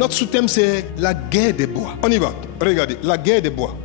Notre sous-thème, c'est la guerre des bois. On y va. Regardez, la guerre des bois.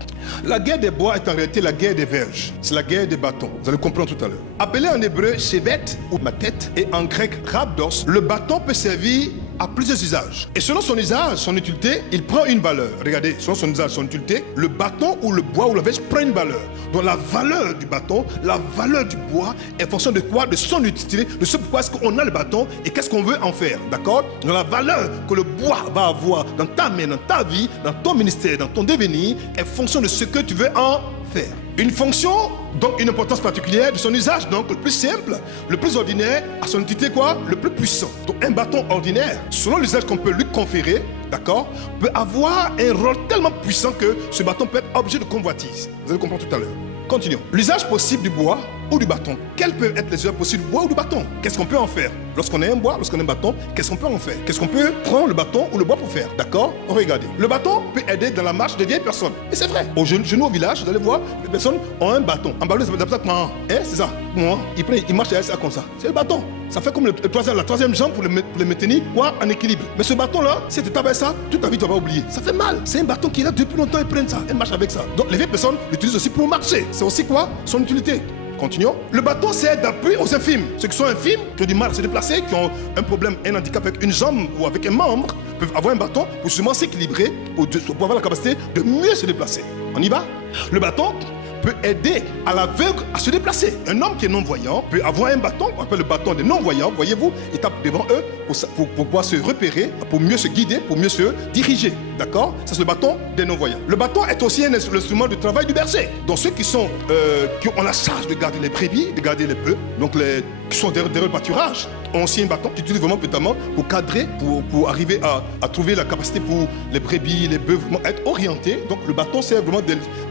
La guerre des bois est en réalité la guerre des verges. C'est la guerre des bâtons. Vous allez comprendre tout à l'heure. Appelé en hébreu shevet ou maquette et en grec rhabdos, le bâton peut servir à plusieurs usages. Et selon son usage, son utilité, il prend une valeur. Regardez, selon son usage, son utilité, le bâton ou le bois ou la verge prend une valeur. Donc la valeur du bâton, la valeur du bois est en fonction de quoi? De son utilité, de ce pourquoi est-ce qu'on a le bâton et qu'est-ce qu'on veut en faire. D'accord? Donc la valeur que le bois va avoir dans ta main, dans ta vie, dans ton ministère, dans ton devenir, est en fonction de ce que tu veux en faire. Une fonction, donc une importance particulière de son usage, donc le plus simple, le plus ordinaire, à son utilité quoi? Le plus puissant. Donc un bâton ordinaire, selon l'usage qu'on peut lui conférer, d'accord, peut avoir un rôle tellement puissant que ce bâton peut être objet de convoitise. Vous allez comprendre tout à l'heure. Continuons. L'usage possible du bois ou du bâton. Quels peuvent être les usages possibles du bois ou du bâton? Qu'est-ce qu'on peut en faire? Lorsqu'on a un bois, lorsqu'on a un bâton, qu'est-ce qu'on peut en faire? Qu'est-ce qu'on peut prendre le bâton ou le bois pour faire? D'accord? Regardez. Le bâton peut aider dans la marche des vieilles personnes. Et c'est vrai. Chez nous au village, vous allez voir, les personnes ont un bâton. En ballon, c'est ça. Ils marchent avec ça comme ça. C'est le bâton. Ça fait comme la troisième jambe pour les maintenir quoi, en équilibre. Mais ce bâton-là, si tu t'avais ça, toute ta vie, tu vas oublier. Ça fait mal. C'est un bâton qui est là depuis longtemps, ils prennent ça. Ils marchent avec ça. Donc les vieilles personnes l'utilisent aussi pour marcher. C'est aussi quoi? Son utilité. Continuons. Le bâton sert d'appui aux infirmes. Ceux qui sont infirmes, qui ont du mal à se déplacer, qui ont un problème, un handicap avec une jambe ou avec un membre, peuvent avoir un bâton pour justement s'équilibrer, pour avoir la capacité de mieux se déplacer. On y va? Le bâton peut aider à l'aveugle à se déplacer. Un homme qui est non-voyant peut avoir un bâton, on appelle le bâton des non-voyants, voyez-vous, il tape devant eux pour pouvoir se repérer, pour mieux se guider, pour mieux se diriger. D'accord? C'est le bâton des non-voyants. Le bâton est aussi un instrument de travail du berger. Donc ceux qui ont la charge de garder les brebis, de garder les bœufs, donc qui sont derrière le pâturage, ont aussi un bâton qui utilise vraiment notamment pour cadrer, pour arriver à trouver la capacité pour les brebis, les bœufs, vraiment être orientés. Donc le bâton sert vraiment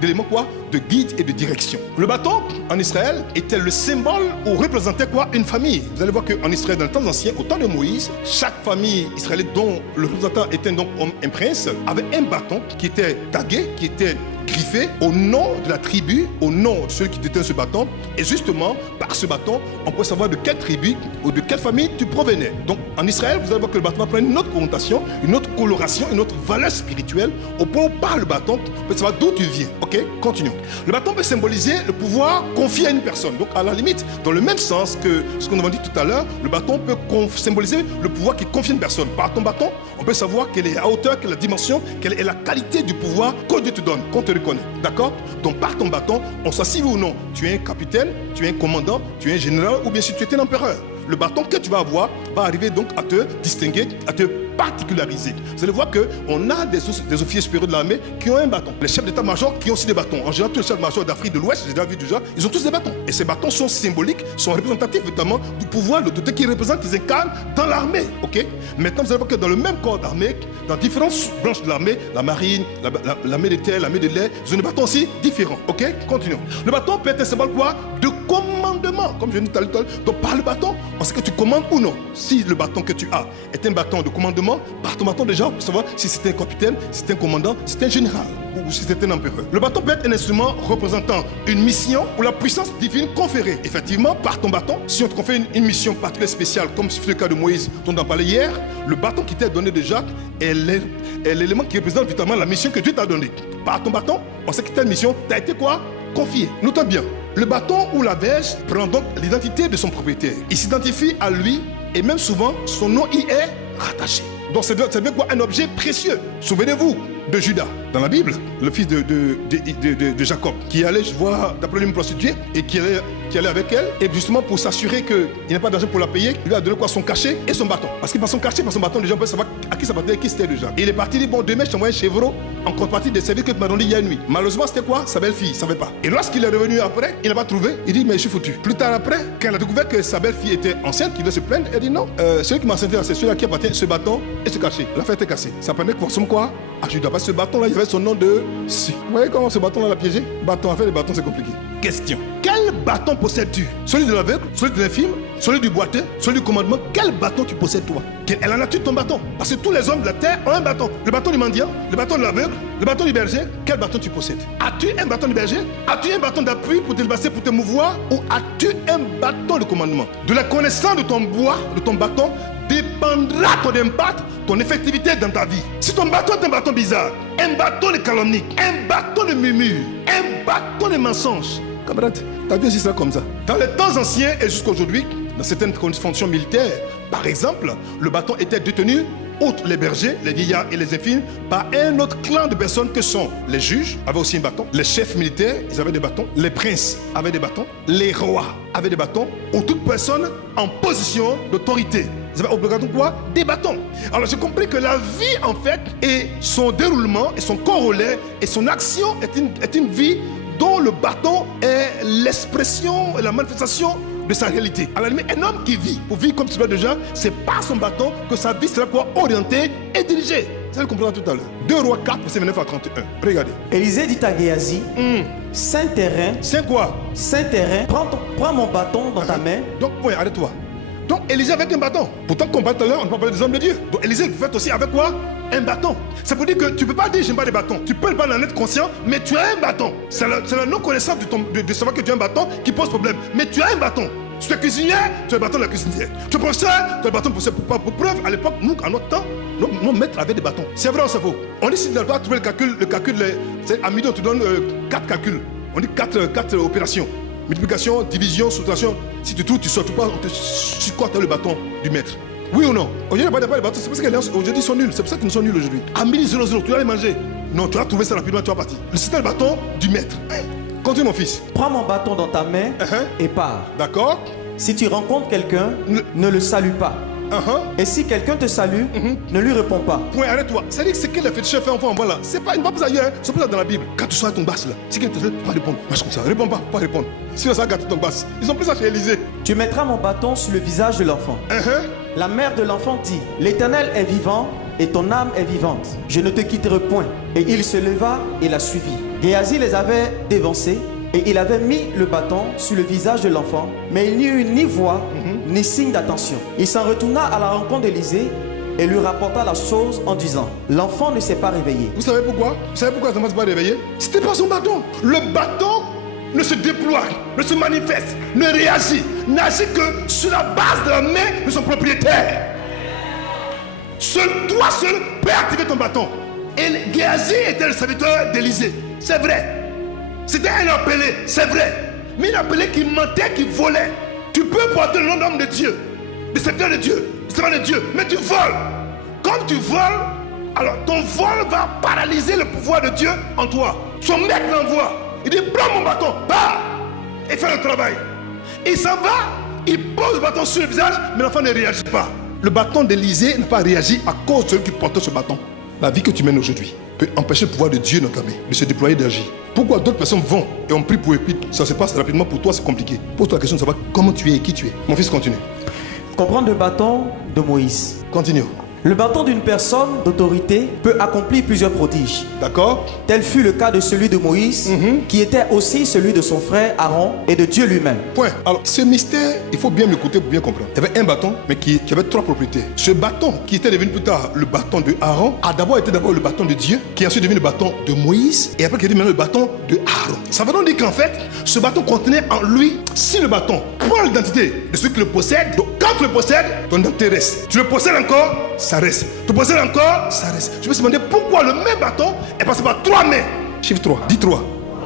d'élément quoi? De guide et de direction. Le bâton en Israël était le symbole ou représentait quoi? Une famille. Vous allez voir qu'en Israël, dans le temps ancien, au temps de Moïse, chaque famille israélienne dont le représentant était donc un prince, avait un bâton qui était tagué, qui était griffé au nom de la tribu, au nom de ceux qui détenaient ce bâton. Et justement, par ce bâton, on peut savoir de quelle tribu ou de quelle famille tu provenais. Donc en Israël, vous allez voir que le bâton va prendre une autre connotation, une autre coloration, une autre valeur spirituelle. Au point où par le bâton, on peut savoir d'où tu viens. Ok, continuons. Le bâton peut symboliser le pouvoir confié à une personne. Donc à la limite, dans le même sens que ce qu'on a dit tout à l'heure, le bâton peut symboliser le pouvoir qui confie à une personne. Par ton bâton, on peut savoir quelle est la hauteur, quelle est la dimension, quelle est la qualité du pouvoir que Dieu te donne, qu'on te reconnaît. D'accord? Donc par ton bâton, on sait si oui ou non, tu es un capitaine, tu es un commandant, tu es un général ou bien si tu es un empereur. Le bâton que tu vas avoir va arriver donc à te distinguer, à te particulariser. Vous allez voir qu'on a des officiers supérieurs de l'armée qui ont un bâton. Les chefs d'état-major qui ont aussi des bâtons. En général, tous les chefs d'état-major d'Afrique de l'Ouest, j'ai déjà vu déjà, ils ont tous des bâtons. Et ces bâtons sont symboliques, sont représentatifs notamment du pouvoir, de l'autorité qu'ils représentent, qu'ils incarnent dans l'armée. Ok? Maintenant, vous allez voir que dans le même corps d'armée, dans différentes branches de l'armée, la marine, l'armée de terre, l'armée de l'air, ils ont des bâtons aussi différents. Ok? Continuons. Le bâton peut être un symbole quoi? De commandement, comme je l'ai dit tout à l'heure. Donc par le bâton, on sait que tu commandes ou non. Si le bâton que tu as est un bâton de commandement, par ton bâton déjà, pour savoir si c'est un capitaine, si c'est un commandant, si c'est un général ou si c'est un empereur. Le bâton peut être un instrument représentant une mission ou la puissance divine conférée. Effectivement, par ton bâton, si on te confie une mission particulière spéciale, comme c'est le cas de Moïse dont on a parlé hier, le bâton qui t'est donné de Jacques est l'élément qui représente vitalement la mission que Dieu t'a donnée. Par ton bâton, on sait que telle mission t'a été quoi? Confiée. Notez bien, le bâton ou la verge prend donc l'identité de son propriétaire. Il s'identifie à lui et même souvent, son nom y est rattaché. Donc c'est bien quoi? Un objet précieux. Souvenez-vous de Judas dans la Bible, le fils de Jacob, qui allait, je vois, d'après lui, une prostituée et qui allait avec elle. Et justement, pour s'assurer qu'il n'y a pas d'argent pour la payer, il lui a donné quoi? Son cachet et son bâton. Parce que par son cachet, par son bâton, les gens peuvent savoir à qui ça appartenait et qui c'était déjà. Et il est parti, il dit, bon, demain, je t'envoie un chevreau en contrepartie des services que tu m'as donné il y a une nuit. Malheureusement, c'était quoi? Sa belle-fille, il ne savait pas. Et lorsqu'il est revenu après, il n'a pas trouvé. Il dit, mais je suis foutu. Plus tard après, quand il a découvert que sa belle-fille était enceinte, qu'il devait se plaindre, elle dit, non, celui qui m'a enceinté, c'est celui-là qui appartient ce bâton et ce cachet. L'affaire était cassée. Ça prenait forcément quoi? À Judas. Parce que ce bâton-là, il avait son nom de si. Vous voyez comment ce bâton-là l'a piégé? Bâton, en fait, les bâtons, c'est compliqué. Question. Quel bâton possèdes-tu? Celui de l'aveugle, celui de l'infirme, celui du boiteux, celui du commandement? Quel bâton tu possèdes toi? Elle en a-tu ton bâton? Parce que tous les hommes de la terre ont un bâton. Le bâton du mendiant, le bâton de l'aveugle, le bâton du berger. Quel bâton tu possèdes? As-tu un bâton du berger? As-tu un bâton d'appui pour te déplacer, pour te mouvoir? Ou as-tu un bâton de commandement? De la connaissance de ton bois, de ton bâton, dépendra ton impact, ton effectivité dans ta vie. Si ton bâton est un bâton bizarre, un bâton de calomnie, un bâton de murmure, un bâton de mensonge, camarade, ta vie aussi sera comme ça. Dans les temps anciens et jusqu'à aujourd'hui, dans certaines fonctions militaires, par exemple, le bâton était détenu, outre les bergers, les vieillards et les infirmes, par un autre clan de personnes que sont les juges, avaient aussi un bâton, les chefs militaires, ils avaient des bâtons, les princes avaient des bâtons, les rois avaient des bâtons, ou toute personne en position d'autorité. Ils avaient obligatoirement quoi? Des bâtons. Alors j'ai compris que la vie en fait, et son déroulement, et son corollaire, et son action est une vie dont le bâton est l'expression et la manifestation de sa réalité. À la limite, un homme qui vit, pour vivre comme tu veux déjà, c'est par son bâton que sa vie sera quoi? Orientée et dirigée. Ça le comprendra tout à l'heure. 2 Rois 4, verset 29 à 31. Regardez. Élisée dit à Géasi, Saint terrain, C'est quoi? Saint terrain, prends mon bâton dans ta main. Donc, point, arrête-toi. Donc, Élisée avec un bâton. Pourtant, comme tout à l'heure, on ne peut pas parler des hommes de Dieu. Donc, Élisée fait aussi avec quoi? Un bâton. Ça veut dire que tu ne peux pas dire j'aime pas les bâtons. Tu peux pas en être conscient, mais tu as un bâton. C'est la non-connaissance de savoir que tu as un bâton qui pose problème. Mais tu as un bâton. Si tu es cuisinier, tu as le bâton de la cuisinière. Tu es professeur, tu as le bâton de professeur. Pour preuve, à l'époque, nous, à notre temps, nos maîtres avaient des bâtons. C'est vrai ou c'est faux? On dit si tu n'as pas trouvé le calcul, à midi, on te donne 4 calculs. On dit 4 opérations. Multiplication, division, soustraction. Si tu trouves, tu sors, tu passes, tu quoi, tu as le bâton du maître. Oui ou non? Aujourd'hui, il n'y a pas de bâton. C'est parce qu'aujourd'hui, ils sont nuls. C'est pour ça qu'ils sont nuls aujourd'hui. À midi 00, tu vas aller manger. Non, tu vas trouver ça rapidement, tu vas partir. C'était le bâton du maître. Continue, mon fils. Prends mon bâton dans ta main et pars. D'accord. Si tu rencontres quelqu'un, ne le salue pas. Et si quelqu'un te salue, ne lui réponds pas. Point, arrête-toi. C'est-à-dire que c'est que le féticheur fait enfant, voilà. C'est pas une pas ailleurs, c'est pas ça dans la Bible. Quand tu sois à ton basse là, si quelqu'un te salue, pas répondre. Marche comme ça, réponds pas répondre. Si ça gâte ton basse. Ils ont pris ça chez Élisée. Tu mettras mon bâton sur le visage de l'enfant. La mère de l'enfant dit, l'Éternel est vivant et ton âme est vivante. Je ne te quitterai point. Et il se leva et la suivit. Géasi les avait dévancés. Et il avait mis le bâton sur le visage de l'enfant, mais il n'y eut ni voix, ni signe d'attention. Il s'en retourna à la rencontre d'Élisée et lui rapporta la chose en disant, l'enfant ne s'est pas réveillé. Vous savez pourquoi? Vous savez pourquoi l'enfant ne s'est pas réveillé? C'était pas son bâton. Le bâton ne se déploie, ne se manifeste, ne réagit, n'agit que sur la base de la main de son propriétaire. Seul toi seul peux activer ton bâton. Et Géasi était le serviteur d'Élisée. C'est vrai. C'était un appelé, c'est vrai. Mais un appelé qui mentait, qui volait. Tu peux porter le nom d'homme de Dieu, de serviteur de Dieu, de serviteur de Dieu, mais tu voles. Comme tu voles, alors ton vol va paralyser le pouvoir de Dieu en toi. Son maître l'envoie. Il dit, prends mon bâton, pars et fais le travail. Il s'en va, il pose le bâton sur le visage, mais l'enfant ne réagit pas. Le bâton d'Élisée n'a pas réagi à cause de celui qui portait ce bâton. La vie que tu mènes aujourd'hui peut empêcher le pouvoir de Dieu dans ta vie de se déployer, d'agir. Pourquoi d'autres personnes vont et ont pris pour épître? Ça se passe rapidement, pour toi c'est compliqué. Pose-toi la question de savoir comment tu es et qui tu es. Mon fils, continue. Comprendre le bâton de Moïse. Continue. Le bâton d'une personne d'autorité peut accomplir plusieurs prodiges. D'accord. Tel fut le cas de celui de Moïse, qui était aussi celui de son frère Aaron et de Dieu lui-même. Point. Alors, ce mystère, il faut bien m'écouter pour bien comprendre. Il y avait un bâton, mais qui avait 3 propriétés. Ce bâton, qui était devenu plus tard le bâton de Aaron, a d'abord été le bâton de Dieu, qui est ensuite devenu le bâton de Moïse, et après qui est devenu le bâton de Aaron. Ça veut donc dire qu'en fait, ce bâton contenait en lui, si le bâton prend l'identité de celui qui le possède, donc quand tu le possèdes, ton identité reste. Tu le possèdes encore, ça reste. Tu le possèdes encore, ça reste. Je me suis demandé pourquoi le même bâton est passé par 3 mains. Chiffre 3, dis 3.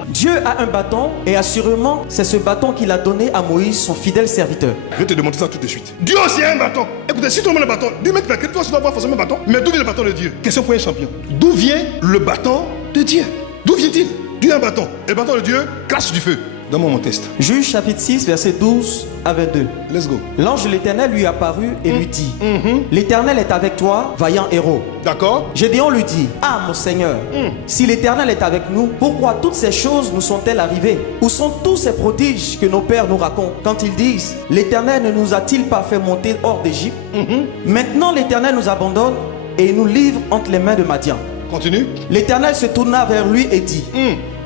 Dieu a un bâton et assurément c'est ce bâton qu'il a donné à Moïse, son fidèle serviteur. Je vais te démontrer ça tout de suite. Dieu aussi a un bâton. Écoutez, si tout le monde a un bâton, Dieu met la clé, toi tu dois avoir forcément un bâton. Mais d'où vient le bâton de Dieu? Question pour un champion. D'où vient le bâton de Dieu? D'où vient-il? Dieu a un bâton. Et le bâton de Dieu crache du feu. Donne-moi mon test. Juge chapitre 6, verset 12 à 22. Let's go. L'ange de l'Éternel lui apparut et lui dit, l'Éternel est avec toi, vaillant héros. D'accord. Gédéon lui dit, ah mon Seigneur, si l'Éternel est avec nous, pourquoi toutes ces choses nous sont-elles arrivées? Où sont tous ces prodiges que nos pères nous racontent quand ils disent, l'Éternel ne nous a-t-il pas fait monter hors d'Égypte? Maintenant l'Éternel nous abandonne et nous livre entre les mains de Madian. Continue. L'Éternel se tourna vers lui et dit,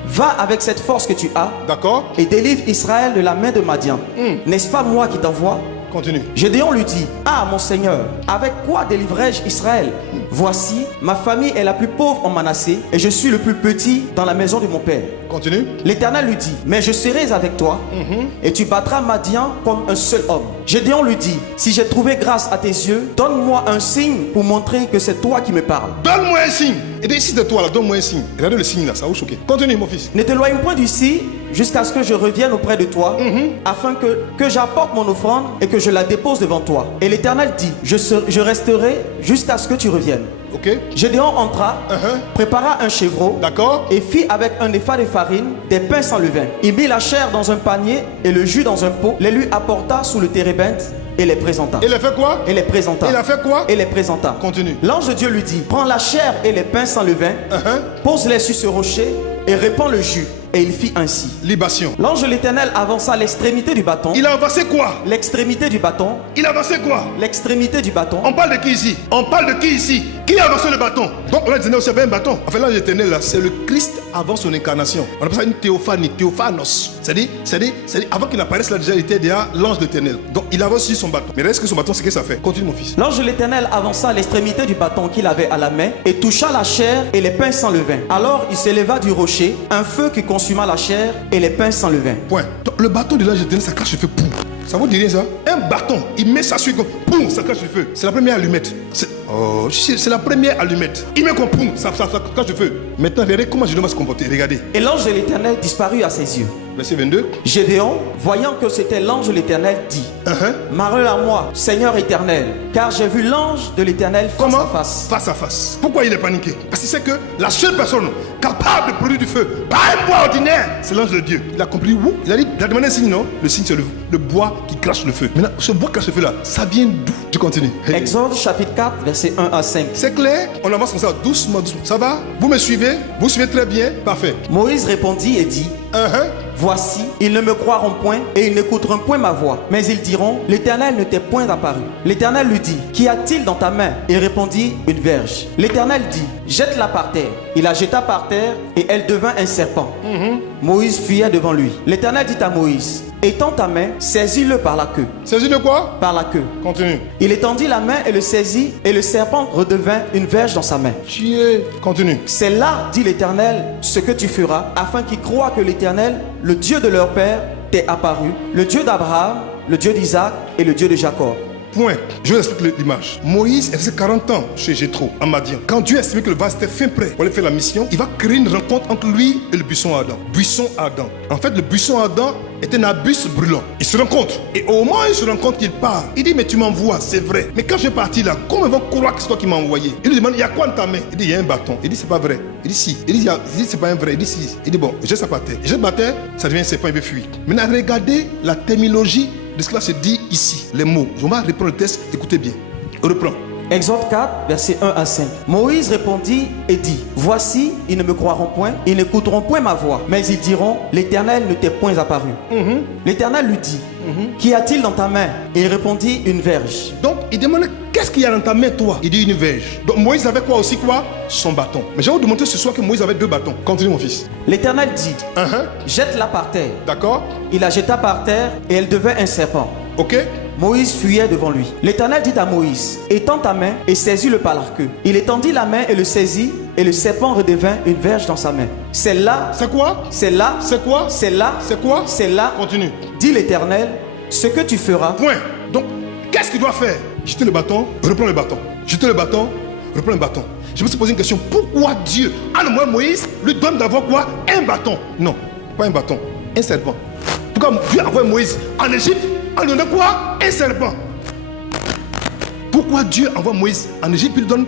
va avec cette force que tu as. D'accord. Et délivre Israël de la main de Madian. N'est-ce pas moi qui t'envoie? Continue. Gédéon lui dit, ah mon Seigneur, avec quoi délivrerai-je Israël? Voici, ma famille est la plus pauvre en Manassé et je suis le plus petit dans la maison de mon père. Continue. L'Éternel lui dit, mais je serai avec toi et tu battras Madian comme un seul homme. Gédéon lui dit, si j'ai trouvé grâce à tes yeux, donne-moi un signe pour montrer que c'est toi qui me parles. Donne-moi un signe. Et dit, ici de toi là, donne-moi un signe. Regardez le signe là, ça va vous choquer. Continue mon fils. Ne t'éloigne point d'ici jusqu'à ce que je revienne auprès de toi, afin que j'apporte mon offrande et que je la dépose devant toi. Et l'Éternel dit, je resterai jusqu'à ce que tu reviennes. Ok. Gédéon entra, prépara un chevreau, D'accord. et fit avec un épha de farine des pains sans levain. Il mit la chair dans un panier et le jus dans un pot, les lui apporta sous le térébinthe et les présenta. Il a fait quoi? Et les présenta. Il a fait quoi? Et les présenta. Continue. L'ange de Dieu lui dit, prends la chair et les pains sans levain, pose-les sur ce rocher et répands le jus. Et il fit ainsi. Libation. L'ange de l'Éternel avança l'extrémité du bâton. Il a avancé quoi? L'extrémité du bâton. Il a avancé quoi? L'extrémité du bâton. On parle de qui ici? On parle de qui ici? Qui a avancé le bâton? Donc l'ange éternel aussi avait un bâton. Enfin l'ange éternel là, c'est le Christ avant son incarnation. On appelle ça une théophanie, théophanos. C'est-à-dire, avant qu'il apparaisse là déjà, il était déjà l'ange de l'Éternel. Donc il avait aussi son bâton. Mais reste que son bâton, c'est que ça fait. Continue mon fils. L'ange de l'Éternel avança l'extrémité du bâton qu'il avait à la main et toucha la chair et les pains sans levain. Alors il s'éleva du rocher, un feu qui consuma la chair et les pains sans levain. Point. Donc, le bâton de l'ange éternel, ça cache le feu. Poum. Ça vous dit rien ça? Un bâton, il met ça sur comme poum, ça cache le feu. C'est la première allumette. C'est la première allumette. Il met comme poum, ça cache le feu. Maintenant, regardez comment je dois se comporter. Regardez. Et l'ange de l'Éternel disparut à ses yeux. Verset 22. Gédéon, voyant que c'était l'ange de l'Éternel, dit, Malheur à moi, Seigneur éternel, car j'ai vu l'ange de l'Éternel face à face. Face à face. Pourquoi il est paniqué? Parce qu'il sait que la seule personne capable de produire du feu, pas un bois ordinaire, c'est l'ange de Dieu. Il a compris où? Il a demandé un signe, non? Le signe, c'est le bois qui crache le feu. Maintenant, ce bois qui crache le feu là, ça vient d'où? Je continue. Exode chapitre 4, verset 1 à 5. C'est clair? On avance comme ça, doucement, doucement. Ça va? Vous me suivez? Vous suivez très bien? Parfait. Moïse répondit et dit, Voici, ils ne me croiront point et ils n'écouteront point ma voix. Mais ils diront, l'Éternel ne t'est point apparu. L'Éternel lui dit, qu'y a-t-il dans ta main? Il répondit, une verge. L'Éternel dit, jette-la par terre. Il la jeta par terre et elle devint un serpent. Moïse fuyait devant lui. L'Éternel dit à Moïse, étends ta main, saisis-le par la queue. Saisis de quoi? Par la queue. Continue. Il étendit la main et le saisit, et le serpent redevint une verge dans sa main. Continue. C'est là, dit l'Éternel, ce que tu feras, afin qu'ils croient que l'Éternel, le Dieu de leur père, t'est apparu, le Dieu d'Abraham, le Dieu d'Isaac et le Dieu de Jacob. Point. Je vous explique l'image. Moïse est resté 40 ans chez Jéthro, en Madian. Quand Dieu a estimé que le vase était fin prêt pour aller faire la mission, il va créer une rencontre entre lui et le buisson ardent. Buisson ardent. En fait, le buisson ardent est un arbuste brûlant. Ils se rencontrent. Et au moment où ils se rencontrent, qu'il parle. Il dit, mais tu m'envoies, c'est vrai. Mais quand je vais partir là, comment ils vont croire que c'est toi qui m'as envoyé? Il lui demande, il y a quoi dans ta main? Il dit, il y a un bâton. Il dit, c'est pas vrai. Il dit, si. Il dit, c'est pas un vrai. Il dit, si. Il dit, bon, jette ça par terre. Jette par terre, ça devient un serpent, il veut fuir. Maintenant, regardez la terminologie de ce que se dit ici, les mots. On va reprendre le texte, écoutez bien. On reprend. Exode 4, verset 1 à 5. Moïse répondit et dit, voici, ils ne me croiront point, ils n'écouteront point ma voix, mais ils diront, l'Éternel ne t'est point apparu. L'Éternel lui dit, qu'y a-t-il dans ta main? Et il répondit, une verge. Donc, il demande, qu'est-ce qu'il y a dans ta main, toi? Il dit, une verge. Donc, Moïse avait quoi aussi, quoi? Son bâton. Mais je vais vous démontrer ce soir que Moïse avait deux bâtons. Continue, mon fils. L'Éternel dit, jette-la par terre. D'accord? Il la jeta par terre et elle devint un serpent. Ok? Moïse fuyait devant lui. L'Éternel dit à Moïse, étends ta main et saisis-le par la queue. Il étendit la main et le saisit, et le serpent redevint une verge dans sa main. C'est là. C'est quoi? C'est là. C'est quoi? C'est là. C'est quoi? C'est là. Continue. Dit l'Éternel, ce que tu feras. Point. Donc, qu'est-ce qu'il doit faire? Jeter le bâton, reprends le bâton. Jeter le bâton, reprends le bâton. Je me suis posé une question. Pourquoi Dieu, à moi Moïse, lui donne d'avoir quoi? Un bâton. Non, pas un bâton, un serpent. Pourquoi Dieu envoie Moïse en Égypte en lui donnant quoi? Un serpent. Pourquoi Dieu envoie Moïse en Égypte et lui donne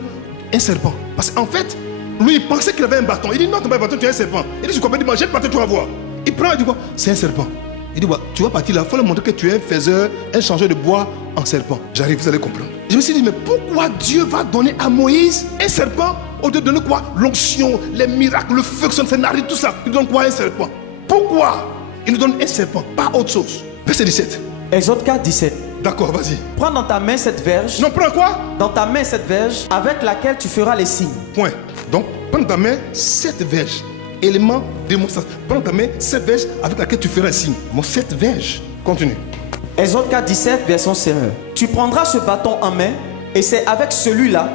un serpent? Parce qu'en fait, lui il pensait qu'il avait un bâton. Il dit non, tu n'as pas un bâton, tu as un serpent. Il dit, je comprends, il dit, jette par terre, tu vas voir. Il prend, il dit quoi? C'est un serpent. Il dit, tu vas partir là, il faut leur montrer que tu es un faiseur, un changeur de bois en serpent. J'arrive, vous allez comprendre. Je me suis dit, mais pourquoi Dieu va donner à Moïse un serpent au lieu de donner quoi? L'onction, les miracles, le feu qui sonne ses narines, tout ça. Il donne quoi? Un serpent. Pourquoi il nous donne un serpent, pas autre chose? Verset 17. Exode 4, 17. D'accord, vas-y. Prends dans ta main cette verge. Non, prends quoi? Dans ta main cette verge avec laquelle tu feras les signes. Point. Donc, prends dans ta main cette verge. Élément démonstration. Prends dans ta main cette verge avec laquelle tu feras les signes. Bon, cette verge. Continue. Exode 4, 17, verset 1. Tu prendras ce bâton en main et c'est avec celui-là.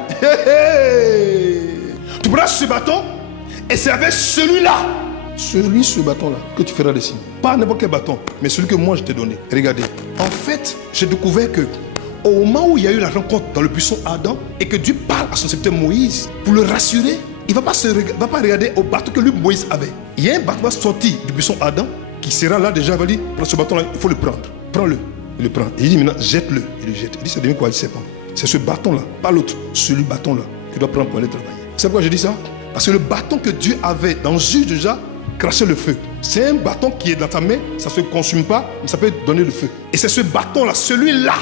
Tu prendras ce bâton et c'est avec celui-là. ce bâton-là, que tu feras des signes. Pas n'importe quel bâton, mais celui que moi je t'ai donné. Regardez. En fait, j'ai découvert que au moment où il y a eu la rencontre dans le buisson Adam et que Dieu parle à son serviteur Moïse pour le rassurer, il ne va pas regarder au bâton que lui Moïse avait. Il y a un bâton sorti du buisson Adam qui sera là déjà. Il va dire, prends ce bâton-là, il faut le prendre. Prends-le. Il le prend. Et il dit maintenant, jette-le. Il le jette. Il dit, ça devient quoi? Il dit, c'est bon. C'est ce bâton-là, pas l'autre. Celui bâton-là que tu dois prendre pour aller travailler. C'est pourquoi je dis ça? Parce que le bâton que Dieu avait dans Juge déjà craché le feu. C'est un bâton qui est dans ta main, ça ne se consume pas, mais ça peut donner le feu. Et c'est ce bâton-là, celui-là,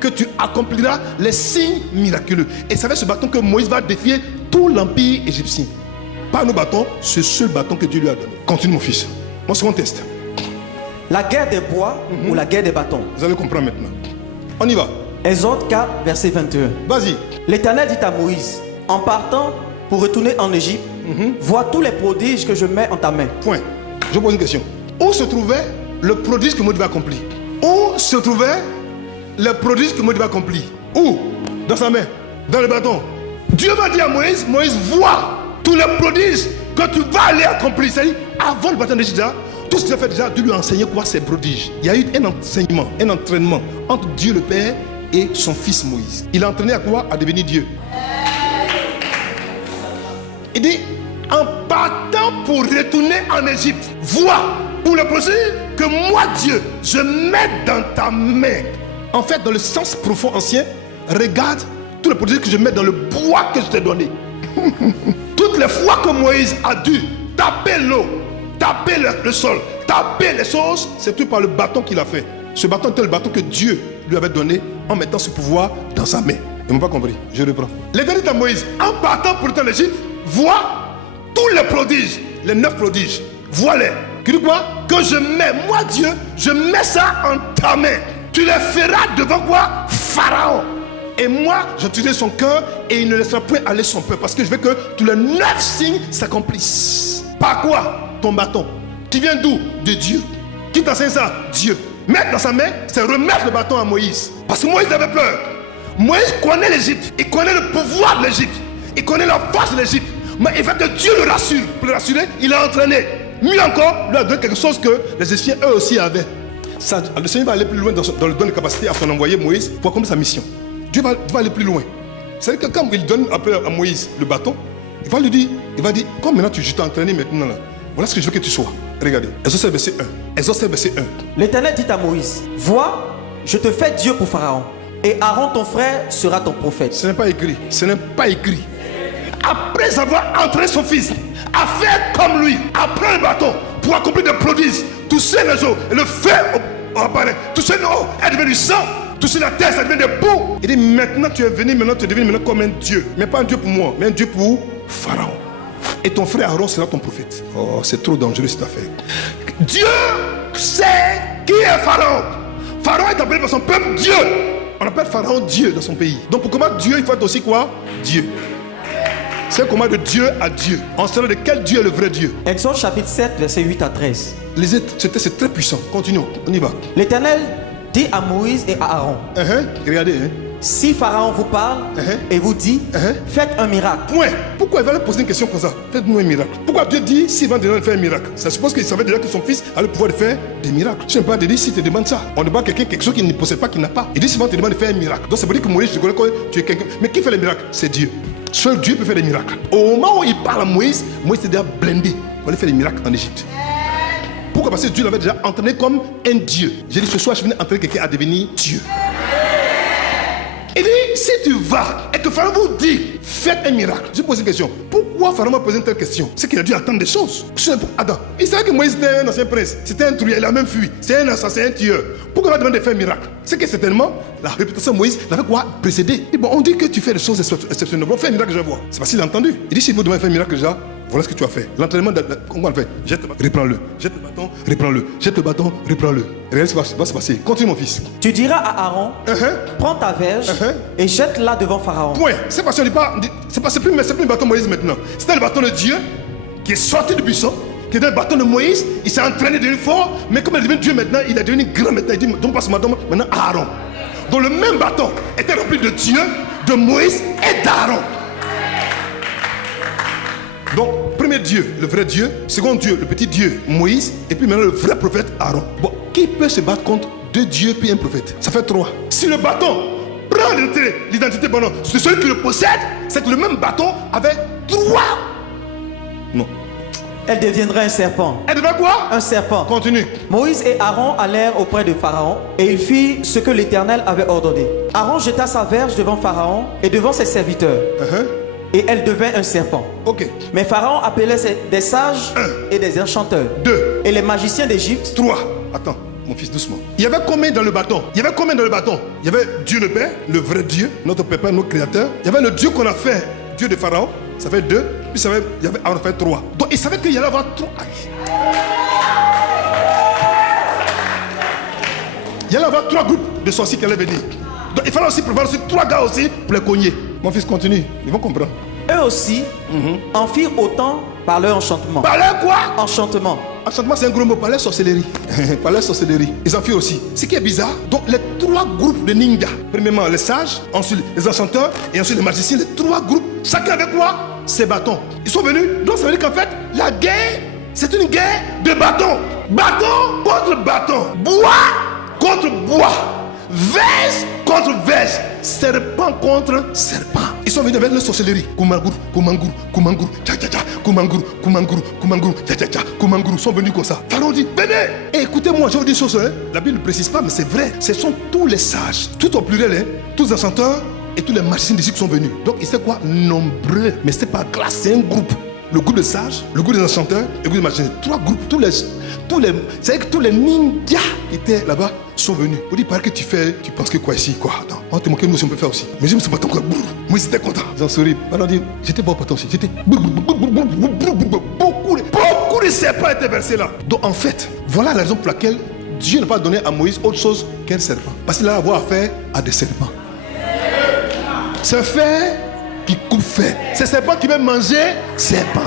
que tu accompliras les signes miraculeux. Et c'est avec ce bâton que Moïse va défier tout l'empire égyptien. Pas nos bâtons, c'est ce seul bâton que Dieu lui a donné. Continue mon fils. Mon second test. La guerre des bois ou la guerre des bâtons. Vous allez comprendre maintenant. On y va. Exode 4, verset 21. Vas-y. L'Éternel dit à Moïse, en partant pour retourner en Égypte, vois tous les prodiges que je mets en ta main. Point. Je pose une question. Où se trouvait le prodige que Moïse devait accomplir? Où se trouvait le prodige que Moïse devait accomplir? Où? Dans sa main. Dans le bâton. Dieu va dire à Moïse, Moïse, vois tous les prodiges que tu vas aller accomplir. C'est-à-dire, avant le bâton d'Égypte, tout ce qu'il a fait déjà, Dieu lui a enseigné quoi ces prodiges. Il y a eu un enseignement, un entraînement entre Dieu le Père et son fils Moïse. Il a entraîné à quoi? À devenir Dieu. Il dit, en partant pour retourner en Égypte, vois pour le projet que moi, Dieu, je mets dans ta main. En fait, dans le sens profond ancien, regarde tous les produits que je mets dans le bois que je t'ai donné. Toutes les fois que Moïse a dû taper l'eau, taper le sol, taper les choses, c'est tout par le bâton qu'il a fait. Ce bâton était le bâton que Dieu lui avait donné en mettant ce pouvoir dans sa main. Ils n'ont pas compris. Je reprends. L'Éternel dit à Moïse, en partant pour retourner en Égypte, vois tous les prodiges, les 9 prodiges, vois-les. Tu dis quoi? Que je mets, moi Dieu, je mets ça en ta main. Tu les feras devant quoi? Pharaon. Et moi, j'utiliserai son cœur et il ne laissera point aller son peuple. Parce que je veux que tous les 9 signes s'accomplissent. Par quoi? Ton bâton. Tu viens d'où? De Dieu. Qui t'enseigne ça? Dieu. Mettre dans sa main, c'est remettre le bâton à Moïse. Parce que Moïse avait peur. Moïse connaît l'Égypte. Il connaît le pouvoir de l'Égypte. Il connaît la force de l'Égypte. Mais il veut que Dieu le rassure. Pour le rassurer, il l'a entraîné. Mieux encore, il lui a donné quelque chose que les Égyptiens eux aussi avaient. Ça, le Seigneur va aller plus loin dans le don de capacité à son envoyé Moïse pour accomplir sa mission. Dieu va aller plus loin. C'est-à-dire que quand il donne après à Moïse le bâton, il va lui dire, comme maintenant je t'ai entraîné maintenant là, voilà ce que je veux que tu sois. Regardez, Exode verset 1. Exode verset 1. L'Éternel dit à Moïse, vois, je te fais Dieu pour Pharaon, et Aaron ton frère sera ton prophète. Ce n'est pas écrit, ce n'est pas écrit. Après avoir entraîné son fils à faire comme lui, à prendre le bâton pour accomplir des prodiges, toucher les eaux, et le feu apparaît, toucher l'eau, elle devient du sang, toucher la terre, ça devient des boue. Il dit maintenant tu es venu, maintenant tu deviens comme un Dieu, mais pas un Dieu pour moi, mais un Dieu pour Pharaon. Et ton frère Aaron sera ton prophète. Oh, c'est trop dangereux cette affaire. Dieu sait qui est Pharaon. Pharaon est appelé par son peuple Dieu. On appelle Pharaon Dieu dans son pays. Donc pour combattre Dieu, il faut être aussi quoi? Dieu. C'est un combat de Dieu à Dieu. On sait de quel Dieu est le vrai Dieu. Exode chapitre 7, verset 8 à 13. C'est très puissant. Continuons, on y va. L'Éternel dit à Moïse et à Aaron, regardez. Si Pharaon vous parle et vous dit, faites un miracle. Point. Pourquoi il va leur poser une question comme ça? Faites-nous un miracle. Pourquoi Dieu dit, s'il va déjà faire un miracle? Ça suppose qu'il savait déjà que son fils a le pouvoir de faire des miracles. Je ne sais pas de dire, si tu te demandes ça, on demande quelqu'un quelque chose qu'il ne possède pas, qu'il n'a pas. Il dit, s'il va te demander de faire un miracle. Donc ça veut dire que Moïse, je connais que tu es quelqu'un. Mais qui fait les miracles? C'est Dieu. Seul Dieu peut faire des miracles. Au moment où il parle à Moïse, Moïse est déjà blindé pour aller faire des miracles en Égypte. Pourquoi? Parce que Dieu l'avait déjà entraîné comme un Dieu. J'ai dit, ce soir, je venais entraîner quelqu'un à devenir Dieu. Il dit, si tu vas et que Pharaon vous dit, faites un miracle. Je pose une question. Pourquoi Pharaon m'a posé une telle question? C'est qu'il a dû attendre des choses. Adam, il savait que Moïse était un ancien prince. C'était un trouillard, il a même fui. C'est un assassin, un tueur. Pourquoi il va demander de faire un miracle? C'est que certainement, la réputation de Moïse l'avait quoi précédé. Et bon, on dit que tu fais des choses exceptionnelles. Bon, fais un miracle, je vais voir. C'est parce qu'il a entendu. Il dit, si vous demandez de faire un miracle déjà, voilà ce que tu as fait. L'entraînement, comment on le fait? Jette le bâton, reprends-le. Jette le bâton, reprends-le. Jette le bâton, reprends-le. Regarde ce qui va se passer. Continue, mon fils. Tu diras à Aaron, prends ta verge et jette-la devant Pharaon. Point. C'est parce qu'on dit pas, c'est plus le bâton de Moïse maintenant. C'était le bâton de Dieu qui est sorti du buisson, qui était le bâton de Moïse. Il s'est entraîné de devenu fort, mais comme il est devenu Dieu maintenant, il est devenu grand maintenant. Il dit, donc passe maintenant à Aaron. Donc le même bâton était rempli de Dieu, de Moïse et d'Aaron. Donc, 1 premier Dieu, le vrai Dieu. Second Dieu, le petit Dieu, Moïse. Et puis maintenant le vrai prophète, Aaron. Bon, qui peut se battre contre 2 dieux puis un prophète? Ça fait 3. Si le bâton prend l'identité, bon non, c'est celui qui le possède, c'est que le même bâton avait 3. Non. Elle deviendrait un serpent. Elle devient quoi? Un serpent. Continue. Moïse et Aaron allèrent auprès de Pharaon et il fit ce que l'Éternel avait ordonné. Aaron jeta sa verge devant Pharaon et devant ses serviteurs. Et elle devint un serpent. Ok. Mais Pharaon appelait des sages et des enchanteurs. 2. Et les magiciens d'Égypte. 3. Attends, mon fils, doucement. Il y avait combien dans le bâton? Il y avait combien dans le bâton? Il y avait Dieu le Père, le vrai Dieu, notre Père, notre Créateur. Il y avait le Dieu qu'on a fait, Dieu de Pharaon. Ça fait 2. Puis il y avait Aaron, ça fait 3. Donc il savait qu'il y allait avoir 3. Il y allait avoir 3 groupes de sorciers qui allaient venir. Donc il fallait aussi préparer aussi 3 gars aussi pour les cogner. Mon fils, continue. Ils vont comprendre. Eux aussi en firent autant par leur enchantement. Par leur quoi? Enchantement. Enchantement, c'est un gros mot. Par leur sorcellerie. Par leur sorcellerie. Ils en firent aussi. Ce qui est bizarre, donc les 3 groupes de ninjas. Premièrement, les sages, ensuite les enchanteurs et ensuite les magiciens. Les 3 groupes, chacun avec quoi? Ses bâtons. Ils sont venus. Donc ça veut dire qu'en fait, la guerre, c'est une guerre de bâtons. Bâton contre bâton. Bois contre bois. Verge contre verge. Serpent contre serpent. Ils sont venus avec leur sorcellerie. Kumangour, Kumangour, Kumangour, tcha tcha tcha, Kumangour, Kumangour, Kumangour, tcha tcha tcha, Kumangour. Ils sont venus comme ça. Pharaon dit, venez. Et écoutez-moi, je vous dis une chose, hein. La Bible ne précise pas, mais c'est vrai. Ce sont tous les sages, tout au pluriel, hein. Tous les enchanteurs et tous les magiciens d'Égypte sont venus. Donc ils sont quoi? Nombreux. Mais c'est pas classe, c'est un groupe. Le groupe de sages, le groupe des enchanteurs et le groupe des magiciens. 3 groupes. C'est-à-dire que tous les ninjas qui étaient là-bas sont venus. Pour dire, que tu penses que quoi ici? Quoi? Attends, on va te montrer, nous aussi on peut faire aussi. Mais je me suis pas encore. Moi j'étais content. Ils ont souri. Alors dit, j'étais pas content aussi. J'étais. Beaucoup de serpents étaient versés là. Donc en fait, voilà la raison pour laquelle Dieu n'a pas donné à Moïse autre chose qu'un serpent. Parce qu'il a à avoir affaire à des serpents. C'est fer qui coupe fer. C'est serpent qui va manger serpent.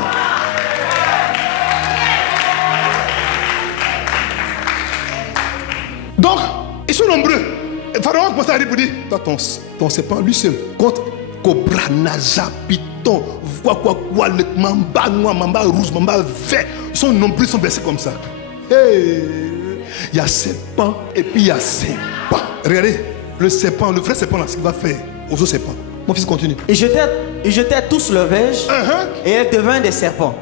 Donc, ils sont nombreux. Et Pharaon commence à dire pour dire, toi, ton serpent, lui seul, contre cobra, naja, python, quoi, le mamba noir, mamba rouge, mamba vert. Ils sont nombreux, ils sont versés comme ça. Hey, il y a serpent et puis il y a serpent. Regardez, le serpent, le vrai serpent là, ce qu'il va faire aux autres serpents. Mon fils continue. Ils jetaient tous leur verge et elles devinrent des serpents.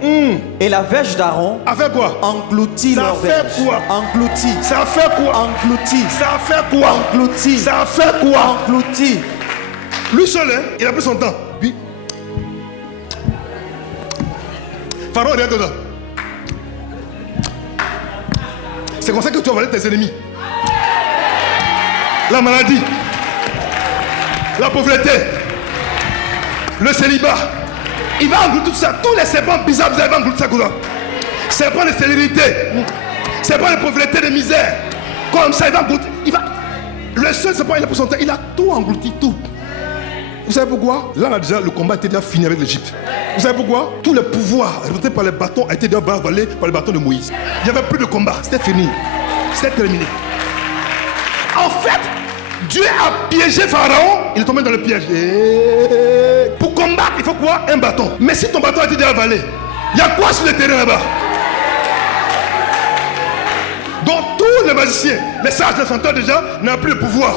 Et la verge d'Aaron a fait quoi? Engloutit leur verge. Ça a fait quoi? Englouti. Ça a fait quoi? Englouti. Ça a fait quoi? Englouti. Ça a fait quoi? Englouti. Lui seul, hein, il a pris son temps. Puis, Pharaon, regarde là. C'est comme ça que tu vas valer tes ennemis. La maladie, la pauvreté, le célibat. Il va engloutir tout ça. Tous les serpents bizarres, ils vont engloutir ça comme ça. Serpent de stérilité, serpent de pauvreté, de misère. Comme ça, il va engloutir. Le seul serpent, il a pris son temps. Il a tout englouti, tout. Vous savez pourquoi? Là, déjà, le combat était déjà fini avec l'Égypte. Vous savez pourquoi? Tous les pouvoirs représentés par les bâtons étaient déjà avalés par les bâtons de Moïse. Il n'y avait plus de combat. C'était fini. C'était terminé. En fait, Dieu a piégé Pharaon. Il est tombé dans le piège. Et pour combattre, il faut quoi? Un bâton. Mais si ton bâton a été déjà avalé, il y a quoi sur le terrain là-bas? Donc tous les magiciens, les sages, les chanteurs déjà, n'ont plus le pouvoir.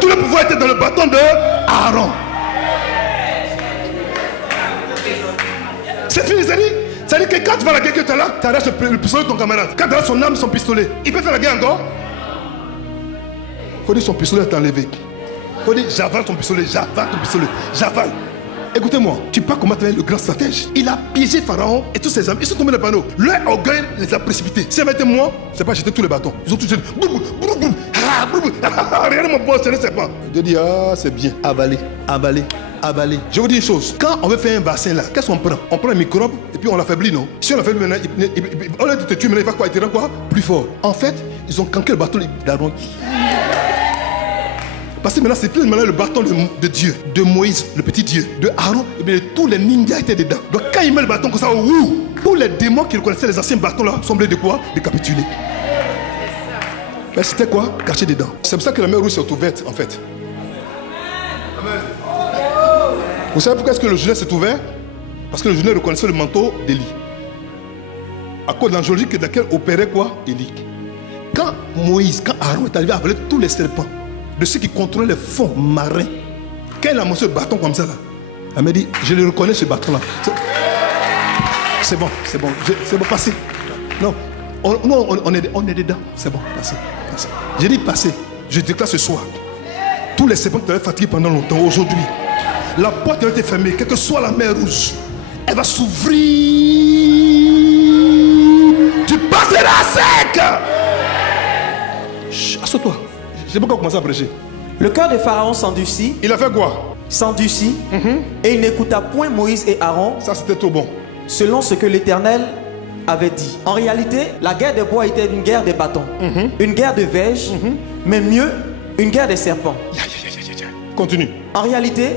Tout le pouvoir était dans le bâton de Aaron. C'est fini, c'est-à-dire que quand tu vas à la guerre que tu as là, tu arraches le pistolet de ton camarade. Quand tu as son âme, son pistolet, il peut faire la guerre encore. Il faut dire son pistolet est enlevé. Il faut dire j'avale ton pistolet, j'avale. Écoutez-moi, tu peux combattre avec le grand stratège. Il a piégé Pharaon et tous ses hommes. Ils sont tombés dans le panneau. Leur orgueil les a précipités. Si ça avait été moi, je ne sais pas, j'étais tous les bâtons. Ils ont tous jeté. Regardez mon poing, je ne sais pas. Dieu dit, ah, c'est bien. Avaler. Je vous dis une chose. Quand on veut faire un bassin là, qu'est-ce qu'on prend? On prend un microbe et puis on l'affaiblit, non? Si on l'affaiblit maintenant, on a dit te tuer, maintenant il va quoi? Il te rend quoi? Plus fort. En fait, ils ont canqué le bâton d'Aaron. Parce que maintenant, c'est plus maintenant le bâton de Dieu, de Moïse, le petit Dieu, de Aaron, et bien tous les ninjas étaient dedans. Donc quand il met le bâton comme ça, tous les démons qui reconnaissaient les anciens bâtons là semblaient de quoi? De capituler. Mais c'était quoi? Caché dedans. C'est pour ça que la mer rouge s'est ouverte en fait. Vous savez pourquoi est-ce que le genet s'est ouvert? Parce que le genet reconnaissait le manteau d'Élie. À cause de l'analogie dans laquelle opérait quoi? Élie. Quand Aaron est arrivé à avaler tous les serpents de ceux qui contrôlaient les fonds marins, quand il a montré le bâton comme ça là, elle m'a dit, je le reconnais ce bâton là. C'est bon, passez. Non, on est dedans. C'est bon, passez. J'ai dit passez. Je déclare ce soir, tous les serpents qui t'avaient fatigué pendant longtemps, aujourd'hui, la porte a été fermée, quelle que soit la mer rouge, elle va s'ouvrir. Tu passeras sec. Assois-toi. Je sais pas comment commencer à prêcher. Le cœur de Pharaon s'endurcit. Il a fait quoi? S'endurcit. Et il n'écouta point Moïse et Aaron. Ça c'était trop bon. Selon ce que l'Éternel avait dit. En réalité, la guerre des bois était une guerre des bâtons. Une guerre de verges. Mais mieux, une guerre des serpents. Continue. En réalité,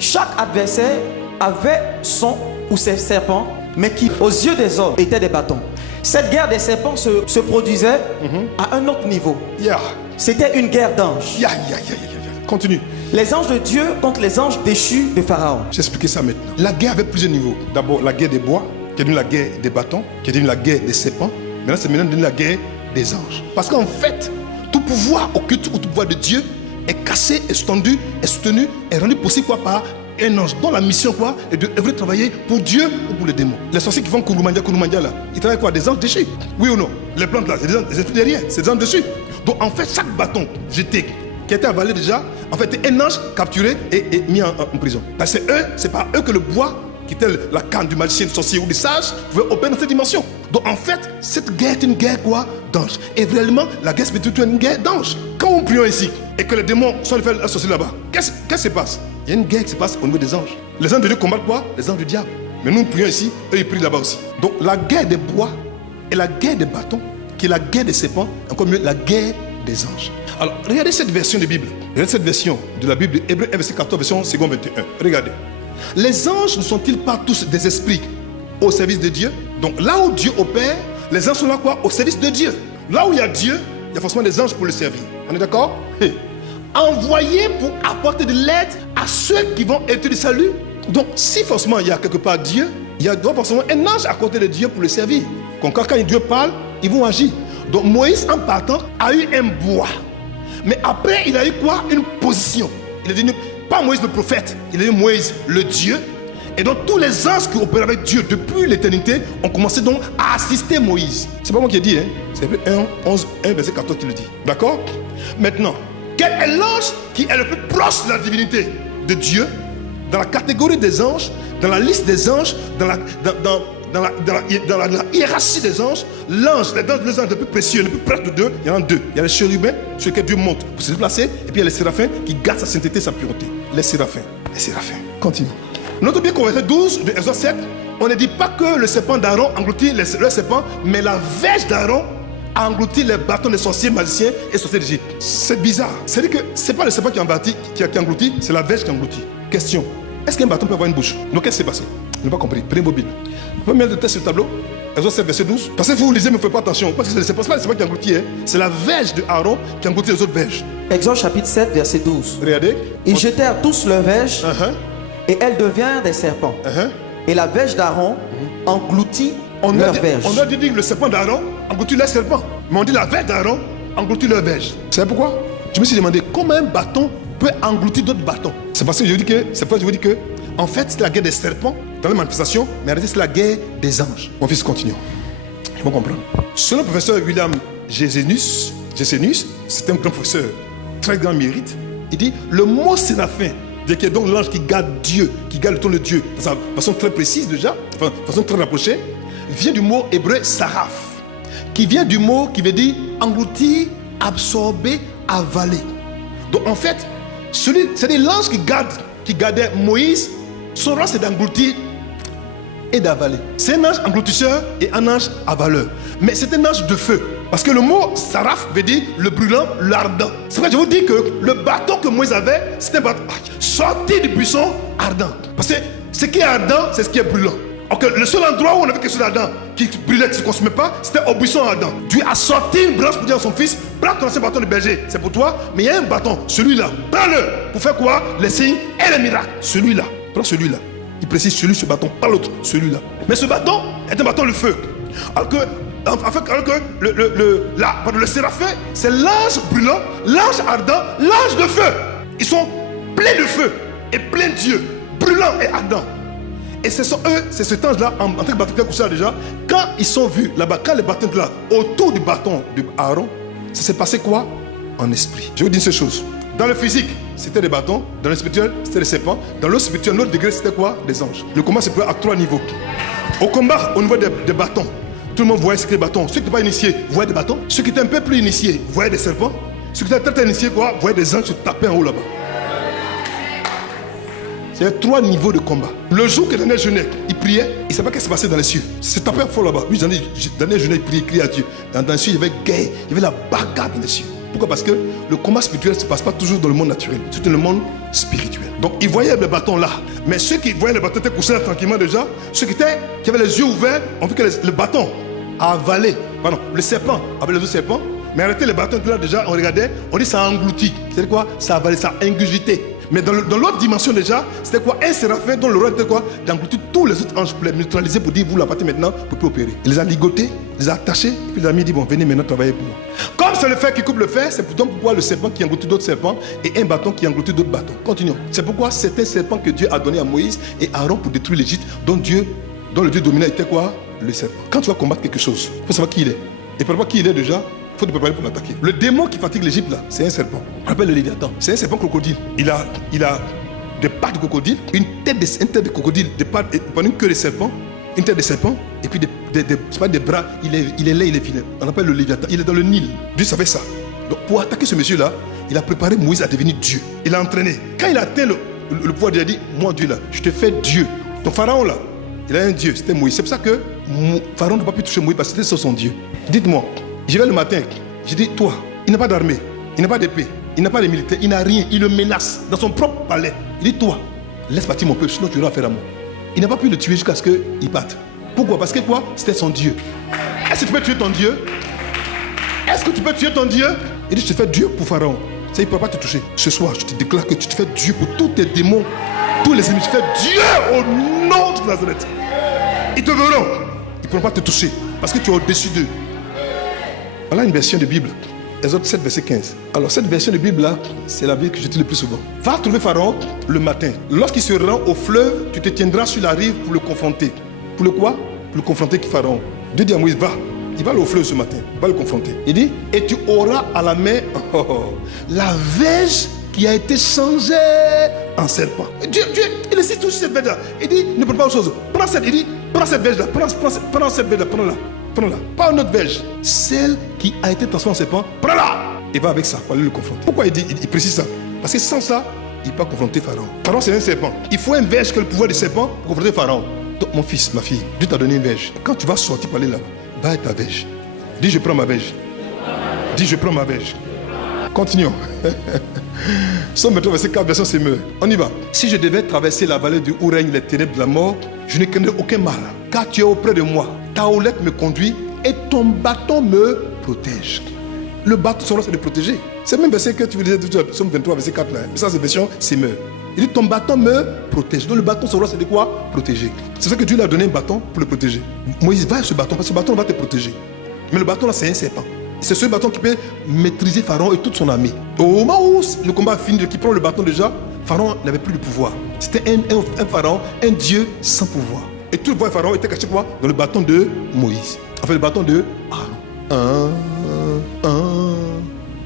chaque adversaire avait son ou ses serpents, mais qui, aux yeux des hommes, étaient des bâtons. Cette guerre des serpents se produisait à un autre niveau. C'était une guerre d'anges. Continue. Les anges de Dieu contre les anges déchus de Pharaon. J'explique ça maintenant. La guerre avait plusieurs niveaux. D'abord, la guerre des bois, qui est devenue la guerre des bâtons, qui est devenue la guerre des serpents. Maintenant, c'est devenu la guerre des anges. Parce qu'en fait, tout pouvoir occulte ou tout pouvoir de Dieu est cassé, est soutenu, est rendu possible quoi, par un ange dont la mission quoi est de œuvrer travailler pour Dieu ou pour les démons. Les sorciers qui font Kouroumandia là, ils travaillent quoi? Des anges déchus. Oui ou non? Les plantes là, c'est des esprits derrière, c'est des anges dessus. Donc en fait, chaque bâton jeté, qui a été avalé déjà, en fait, est un ange capturé et mis en prison. Parce que c'est par eux que le bois, qui était la canne du magicien, du sorcier ou du sage, pouvait opérer dans cette dimension. Donc en fait, cette guerre est une guerre quoi? D'anges. Et réellement, la guerre spirituelle est une guerre d'anges. Quand on prie ici et que les démons sont allés faire un sorcier là-bas, qu'est-ce qui se passe? Il y a une guerre qui se passe au niveau des anges. Les anges de Dieu combattent quoi? Les anges du diable. Mais nous prions ici, eux ils prient là-bas aussi. Donc la guerre des bois et la guerre des bâtons, qui est la guerre des serpents, encore mieux la guerre des anges. Alors regardez cette version de Bible. Regardez cette version de la Bible, Hébreux 1 verset 14, version 2 21. Regardez. Les anges ne sont-ils pas tous des esprits au service de Dieu? Donc là où Dieu opère, les anges sont là quoi? Au service de Dieu. Là où il y a Dieu, il y a forcément des anges pour le servir. On est d'accord? Envoyés pour apporter de l'aide à ceux qui vont être du salut. Donc si forcément il y a quelque part Dieu, il y a forcément un ange à côté de Dieu pour le servir. Donc quand Dieu parle, ils vont agir. Donc Moïse en partant a eu un bois. Mais après il a eu quoi? Une position. Il a dit pas Moïse le prophète, il a dit Moïse le Dieu. Et donc tous les anges qui opèrent avec Dieu depuis l'éternité ont commencé donc à assister Moïse. C'est pas moi qui ai dit, hein? C'est 1 verset 14 qui le dit. D'accord? Maintenant, quel est l'ange qui est le plus proche de la divinité de Dieu? Dans la catégorie des anges, dans la liste des anges, dans la hiérarchie des anges, l'ange, les anges les plus précieux, les plus proches de Dieu, il y en a deux. Il y a les chérubins sur lesquels Dieu monte pour se déplacer, et puis il y a les séraphins qui gardent sa sainteté et sa pureté. Les séraphins. Continue. Notez bien qu'au verset 12 de Exode 7, on ne dit pas que le serpent d'Aaron engloutit le serpent, mais la verge d'Aaron a englouti les bâtons des sorciers, magiciens et sorciers d'Égypte. C'est bizarre. C'est-à-dire que ce n'est pas le serpent qui a englouti, c'est la verge qui a englouti. Question. Est-ce qu'un bâton peut avoir une bouche? Donc qu'est-ce qui s'est passé? Je n'ai pas compris. Prenez vos Bibles. Vous pouvez mettre le texte sur le tableau. Exode 7, verset 12. Parce que vous lisez, mais ne faites pas attention. Parce que ce n'est pas le serpent qui a englouti, hein. C'est la verge de Aaron qui a englouti les autres verges. Exode chapitre 7, verset 12. Regardez. Ils jetèrent tous leurs verges et elles devinrent des serpents. Et la verge d'Aaron engloutit leurs verges. On a dit que le serpent d'Aaron engloutit leurs serpents. Mais on dit la verge d'Aaron engloutit leurs verges. C'est pourquoi? Je me suis demandé comment un bâton peut engloutir d'autres bâtons. C'est parce que je vous dis que en fait c'est la guerre des serpents dans la manifestation, mais en réalité c'est la guerre des anges. Mon fils, continue. Il faut comprendre. Selon le professeur William Gesenius, c'est un grand professeur, très grand mérite. Il dit le mot séraphin, qui est donc l'ange qui garde Dieu, qui garde le trône de Dieu, de façon très précise déjà, de façon très rapprochée, vient du mot hébreu saraf, qui vient du mot qui veut dire engloutir, absorber, avaler. Donc en fait, c'est l'ange qui gardait Moïse, son rôle c'est d'engloutir et d'avaler. C'est un ange engloutisseur et un ange avaleur. Mais c'est un ange de feu. Parce que le mot saraf veut dire le brûlant, l'ardent. C'est pourquoi je vous dis que le bâton que Moïse avait, c'était un bâton sorti du buisson ardent. Parce que ce qui est ardent, c'est ce qui est brûlant. Okay, le seul endroit où on avait quelque chose d'ardent qui brûlait, qui ne se consumait pas, c'était au buisson ardent. Dieu a sorti une branche pour dire à son fils, prends ton ancien bâton de berger, c'est pour toi, mais il y a un bâton, celui-là, prends-le. Pour faire quoi? Les signes et les miracles. Celui-là, prends celui-là. Il précise celui, ce bâton, pas l'autre, celui-là. Mais ce bâton est un bâton de feu. Alors que le séraphin, c'est l'ange brûlant, l'ange ardent, l'ange de feu. Ils sont pleins de feu et pleins de Dieu, brûlants et ardents. Et ce sont eux, c'est cet ange-là, en tant que bâton couché déjà, quand ils sont vus là-bas, quand les bâtons étaient là, autour du bâton d'Aaron, ça s'est passé quoi? En esprit. Je vous dis une seule chose. Dans le physique, c'était des bâtons. Dans le spirituel, c'était des serpents. Dans le spirituel, notre degré, c'était quoi? Des anges. Le combat se fait à 3 niveaux. Au combat, au niveau des bâtons, tout le monde voyait ce que les bâtons. Ceux qui n'étaient pas initiés voyaient des bâtons. Ceux qui étaient un peu plus initiés voyaient des serpents. Ceux qui étaient très initiés voyaient des anges se taper en haut là-bas. C'est 3 niveaux de combat. Le jour que Daniel jeûnait, il priait, il ne savait pas ce qui se passait dans les cieux. C'est tapé fort là-bas. Oui, Daniel jeûnait, il criait à Dieu. Dans les cieux, il y avait guerre, il y avait la bagarre dans les cieux. Pourquoi? Parce que le combat spirituel ne se passe pas toujours dans le monde naturel, c'est dans le monde spirituel. Donc ils voyaient les bâtons là. Mais ceux qui voyaient les bâtons étaient couchés là tranquillement déjà. Ceux qui avaient les yeux ouverts ont vu que le bâton a avalé. Pardon, le serpent avait les autres serpents. Mais arrêtez, les bâtons là déjà, on regardait, on dit ça a englouti. C'est quoi? Ça a avalé, ça a ingurgité. Mais dans l'autre dimension déjà, c'était quoi? Un séraphin dont le rôle était quoi? D'engloutir tous les autres anges pour les neutraliser, pour dire vous la partez maintenant, pour plus opérer. Il les a ligotés, il les a attachés, puis il a mis dit bon, venez maintenant travailler pour nous. Comme c'est le fer qui coupe le fer, c'est pourquoi le serpent qui engloutit d'autres serpents et un bâton qui engloutit d'autres bâtons. Continuons. C'est pourquoi c'est un serpent que Dieu a donné à Moïse et Aaron pour détruire l'Égypte, dont le Dieu dominant était quoi? Le serpent. Quand tu vas combattre quelque chose, il faut savoir qui il est. Et pour savoir qui il est déjà, il faut te préparer pour l'attaquer. Le démon qui fatigue l'Égypte là, c'est un serpent. On appelle le Léviathan. C'est un serpent crocodile. Il a des pattes de crocodile, une tête de crocodile, pas une queue de serpent, une tête de serpent, et puis c'est pas des bras, il est laid, il est vilain. On appelle le Léviathan. Il est dans le Nil. Dieu savait ça. Donc pour attaquer ce monsieur-là, il a préparé Moïse à devenir Dieu. Il a entraîné. Quand il a atteint le pouvoir, il a dit, moi Dieu là, je te fais Dieu. Ton pharaon là, il a un Dieu, c'était Moïse. C'est pour ça que Pharaon n'a pas pu toucher Moïse parce que c'était son Dieu. Dites-moi, j'y vais le matin, je dis, toi, il n'a pas d'armée, il n'a pas d'épée, il n'a pas de militaire, il n'a rien, il le menace dans son propre palais. Il dit, toi, laisse partir mon peuple, sinon tu auras affaire à moi. Il n'a pas pu le tuer jusqu'à ce qu'il parte. Pourquoi? Parce que quoi? C'était son Dieu. Est-ce que tu peux tuer ton Dieu? Est-ce que tu peux tuer ton Dieu? Il dit, je te fais Dieu pour Pharaon. Ça, il ne peut pas te toucher. Ce soir, je te déclare que tu te fais Dieu pour tous tes démons, tous les ennemis. Tu fais Dieu au nom de Nazareth. Ils te verront. Ils ne pourront pas te toucher parce que tu es au-dessus d'eux. Voilà une version de Bible. Exode 7, verset 15. Alors cette version de Bible là, c'est la Bible que j'utilise le plus souvent. Va trouver Pharaon le matin. Lorsqu'il se rend au fleuve, tu te tiendras sur la rive pour le confronter. Pour le quoi? Pour le confronter qui Pharaon. Dieu dit à Moïse, va. Il va aller au fleuve ce matin. Va le confronter. Il dit, et tu auras à la main la verge qui a été changée en serpent. Dieu, il laisse tout cette verge là. Il dit, ne prends pas autre chose. Prends cette verge là. Prends cette verge là. Prends-la. Pas une autre verge. Celle qui a été transformée en serpent, prends-la. Et va avec ça pour aller le confronter. Pourquoi il précise ça? Parce que sans ça, il ne peut pas confronter Pharaon. Pharaon, c'est un serpent. Il faut une verge qui a le pouvoir du serpent pour confronter Pharaon. Donc, mon fils, ma fille, Dieu t'a donné une verge. Quand tu vas sortir pour aller là, va avec ta verge. Dis, je prends ma verge. Dis, je prends ma verge. Continuons. Somme 23, verset 4, verset Semeur. On y va. Si je devais traverser la vallée où règnent les ténèbres de la mort, je ne craindrais aucun mal, car tu es auprès de moi. Ta houlette me conduit et ton bâton me protège. Le bâton, son rôle, c'est de protéger. C'est le même verset que tu disais tout à l'heure, Somme 23, verset 4 là. Ça, c'est version Semeur. Il dit, ton bâton me protège. Donc le bâton, son rôle, c'est de quoi? Protéger. C'est ça que Dieu lui a donné un bâton pour le protéger. Moïse, va avec ce bâton, parce que ce bâton va te protéger. Mais le bâton là, c'est un serpent. C'est ce bâton qui peut maîtriser Pharaon et toute son armée. Au moment où le combat a fini, qui prend le bâton déjà, Pharaon n'avait plus de pouvoir. C'était un Pharaon, un Dieu sans pouvoir. Et tout le pouvoir de Pharaon était caché quoi? Dans le bâton de Moïse. Enfin, le bâton de Aaron.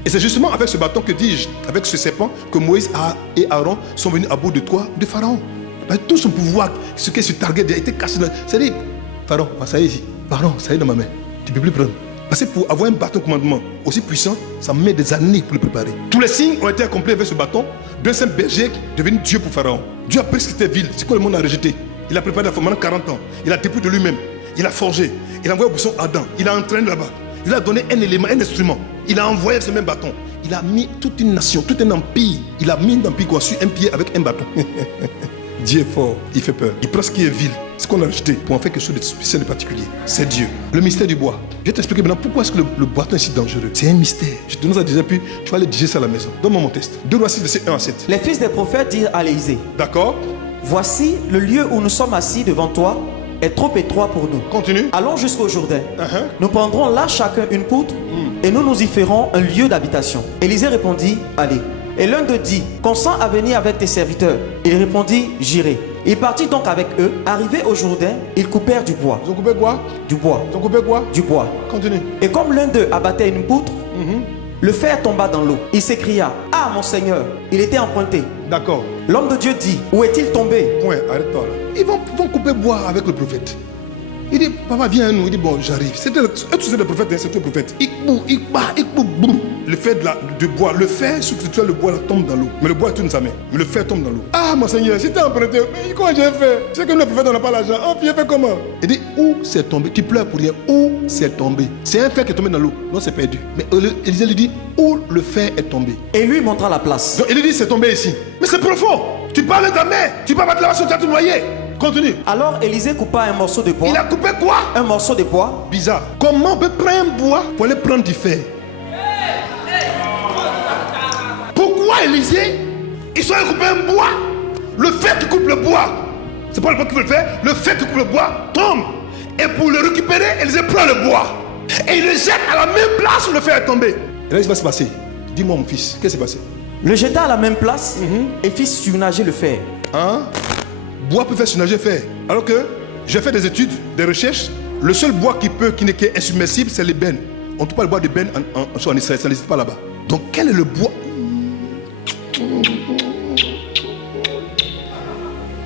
Et c'est justement avec ce bâton, que dis-je, avec ce serpent, que Moïse et Aaron sont venus à bout de toi, de Pharaon. Tout son pouvoir, ce qui est sur Target, a été caché. C'est-à-dire, Pharaon, ça y est ici. Pardon, ça y est dans ma main. Tu ne peux plus prendre. Parce que pour avoir un bâton de commandement aussi puissant, ça met des années pour le préparer. Tous les signes ont été accomplis avec ce bâton d'un simple berger devenu Dieu pour Pharaon. Dieu a pris ce qui était vil, c'est quoi le monde a rejeté. Il a préparé la forme pendant 40 ans. Il a dépouillé de lui-même. Il a forgé. Il a envoyé au buisson Adam. Il a entraîné là-bas. Il a donné un élément, un instrument. Il a envoyé ce même bâton. Il a mis toute une nation, tout un empire. Il a mis un empire quoi, sur un pied avec un bâton. Dieu est fort, il fait peur. Il prend ce qui est vil, ce qu'on a rejeté, pour en faire quelque chose de spécial et de particulier. C'est Dieu. Le mystère du bois. Je vais t'expliquer maintenant pourquoi est-ce que le bâton est si dangereux. C'est un mystère. Je te donne ça déjà, puis tu vas aller digérer ça à la maison. Donne-moi mon test. 2 Rois 6, verset 1 à 7. Les fils des prophètes dirent à Élisée, d'accord? voici le lieu où nous sommes assis devant toi, est trop étroit pour nous. Continue. Allons jusqu'au Jourdain. Nous prendrons là chacun une poutre et nous nous y ferons un lieu d'habitation. Élisée répondit, allez. Et l'un d'eux dit, consens à venir avec tes serviteurs. Il répondit, j'irai. Il partit donc avec eux. Arrivé au Jourdain, ils coupèrent du bois. Ils ont coupé quoi? Du bois. Ils ont coupé quoi? Du bois. Continue. Et comme l'un d'eux abattait une poutre, le fer tomba dans l'eau. Il s'écria, ah mon Seigneur, il était emprunté. D'accord. L'homme de Dieu dit, où est-il tombé? Point, arrête-toi là. Ils vont couper bois avec le prophète. Il dit, papa, viens à nous. Il dit, bon, j'arrive. C'était le prophète, c'est le prophète. Le fer de bois, le fer substitue le bois là, tombe dans l'eau. Mais le bois tourne sa main. Mais le fer tombe dans l'eau. Ah, mon Seigneur, si t'es emprunté, mais comment j'ai fait? C'est que le prophète, on n'a pas l'argent. Oh, puis il fait comment? Il dit, où c'est tombé? Tu pleures pour rien. Où c'est tombé? C'est un fer qui est tombé dans l'eau. Non, c'est perdu. Mais Élisée lui dit, où le fer est tombé? Et lui montra la place. Donc il lui dit, c'est tombé ici. Mais c'est profond. Tu parles de ta main. Tu peux battre la main sur ta noyer. Continue. Alors Élisée coupa un morceau de bois. Il a coupé quoi? Un morceau de bois. Bizarre. Comment on peut prendre un bois pour aller prendre du fer? Pourquoi Élisée, ils sont allés couper un bois? Le fer qui coupe le bois, c'est pas le bois qui veut le faire. Le fer qui coupe le bois tombe. Et pour le récupérer, Élisée prend le bois. Et il le jette à la même place où le fer est tombé. Et là, il va se passer. Dis-moi, mon fils, qu'est-ce qui s'est passé? Le jeta à la même place et fit surnager le fer. Hein? Bois peut faire surnager fer. Alors que j'ai fait des études, des recherches. Le seul bois qui est insubmersible, c'est l'ébène. On ne trouve pas le bois d'ébène en Israël, ça n'existe pas là-bas. Donc quel est le bois?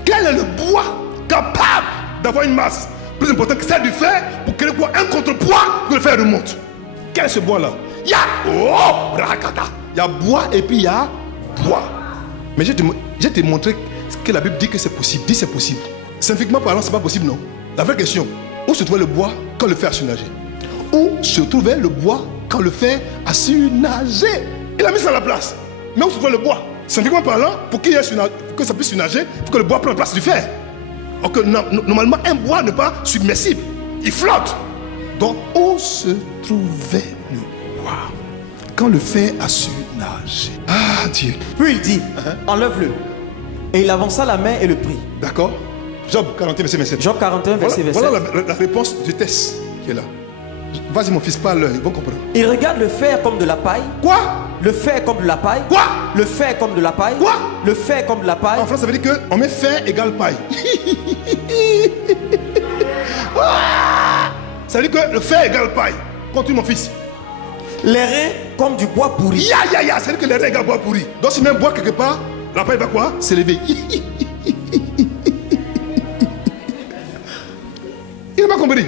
Quel est le bois capable d'avoir une masse plus importante que celle du fer pour créer quoi? Un contrepoids que le fer remonte. Quel est ce bois-là? Il y a bois et puis il y a bois. Mais je vais te montrer que la Bible dit que c'est possible. Dit c'est possible. Scientifiquement parlant, c'est pas possible, non? La vraie question, où se trouvait le bois quand le fer a surnagé? Où se trouvait le bois quand le fer a surnagé? Il a mis ça à la place. Mais où se trouvait le bois? Scientifiquement parlant, pour que ça puisse surnager, il faut que le bois prenne la place du fer. Alors que normalement, un bois n'est pas submersible. Il flotte. Donc, où se trouvait le bois quand le fer a surnagé? Ah, Dieu. Puis il dit, enlève-le. Et il avança la main et le prit. D'accord. Job 41, verset 27. Job 41, verset 27. Voilà la réponse du test qui est là. Vas-y, mon fils, parle, ils vont comprendre. Il regarde le fer comme de la paille. Quoi? Le fer comme de la paille. Quoi? Le fer comme de la paille. Quoi? Le fer comme de la paille. En France, ça veut dire qu'on met fer égale paille. Ça veut dire que le fer égale paille. Continue, mon fils. Les reins comme du bois pourri. Ça veut dire que les reins égale bois pourri. Donc, si même bois quelque part, la paille va quoi? S'élever. Il n'a pas compris.